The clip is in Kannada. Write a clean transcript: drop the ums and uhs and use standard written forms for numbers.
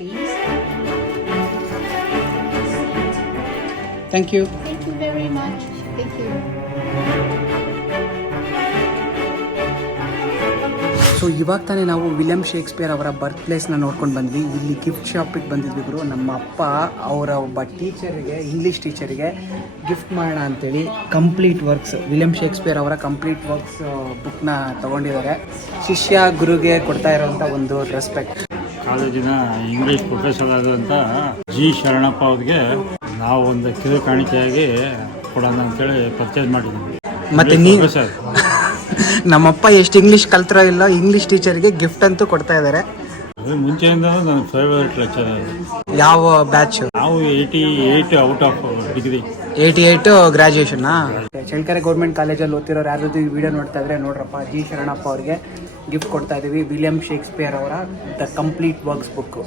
please. Thank you. Thank you very much. Thank you. So ಇವಾಗ ತಾನೇ ನಾವು ವಿಲಿಯಂ ಶೇಕ್ಸ್ಪಿಯರ್ ಅವರ ಬರ್ತ್ ಪ್ಲೇಸ್ನ ನೋಡ್ಕೊಂಡು ಬಂದ್ವಿ. ಇಲ್ಲಿ ಗಿಫ್ಟ್ ಶಾಪಿಗೆ ಬಂದಿದ್ವಿ ಗುರು. ನಮ್ಮ ಅಪ್ಪ ಅವರ ಒಬ್ಬ ಟೀಚರಿಗೆ, ಇಂಗ್ಲೀಷ್ ಟೀಚರಿಗೆ ಗಿಫ್ಟ್ ಮಾಡೋಣ ಅಂತೇಳಿ ಕಂಪ್ಲೀಟ್ ವರ್ಕ್ಸ್, ವಿಲಿಯಂ ಶೇಕ್ಸ್ಪಿಯರ್ ಅವರ ಕಂಪ್ಲೀಟ್ ವರ್ಕ್ಸ್ ಬುಕ್ನ ತೊಗೊಂಡಿದ್ದಾರೆ. ಶಿಷ್ಯ ಗುರುಗೆ ಕೊಡ್ತಾ ಇರೋಂಥ ಒಂದು ರೆಸ್ಪೆಕ್ಟ್. ಕಾಲೇಜಿನ ಇಂಗ್ಲೀಷ್ ಪ್ರೊಫೆಸರ್ ಆದಂಥ ಜಿ ಶರಣಪ್ಪ ಅವ್ರಿಗೆ ನಾವು ಒಂದು ಕಿರು ಕಾಣಿಕೆಯಾಗಿ ಕೊಡೋಣ ಅಂತೇಳಿ ಪರ್ಚೇಸ್ ಮಾಡಿದ್ವಿ. ಮತ್ತೆ ಪ್ರೊಫೆಸರ್ ನಮ್ಮಪ್ಪ ಎಷ್ಟು ಇಂಗ್ಲೀಷ್ ಕಲ್ತಿರೋ ಇಲ್ಲ, ಇಂಗ್ಲೀಷ್ ಟೀಚರ್ಗೆ ಗಿಫ್ಟ್ ಅಂತೂ ಕೊಡ್ತಾ ಇದ್ದಾರೆ. ಅದು ಮುಂಚೆಯಿಂದ ನನ್ನ ಫೇವರೇಟ್ ಲೆಕ್ಚರ್. ಯಾವ ಬ್ಯಾಚ್? ನಾವು 88 ಔಟ್ ಆಫ್ ಡಿಗ್ರಿ. 88 ಗ್ರಾಜುಯೇಷನ್ನಾ? ಚಳ್ಳಕೆರೆ ಗೌರ್ಮೆಂಟ್ ಕಾಲೇಜಲ್ಲಿ ಓದ್ತಿರೋರು ಯಾರಾದರೂ ಈ ವಿಡಿಯೋ ನೋಡ್ತಾ ಇದ್ರೆ ನೋಡ್ರಪ್ಪ, ಜಿ ಶರಣಪ್ಪ ಅವ್ರಿಗೆ ಗಿಫ್ಟ್ ಕೊಡ್ತಾ ಇದ್ದೀವಿ ವಿಲಿಯಂ ಶೇಕ್ಸ್ಪಿಯರ್ ಅವರ ದ ಕಂಪ್ಲೀಟ್ ವರ್ಕ್ಸ್ ಬುಕ್ಕು.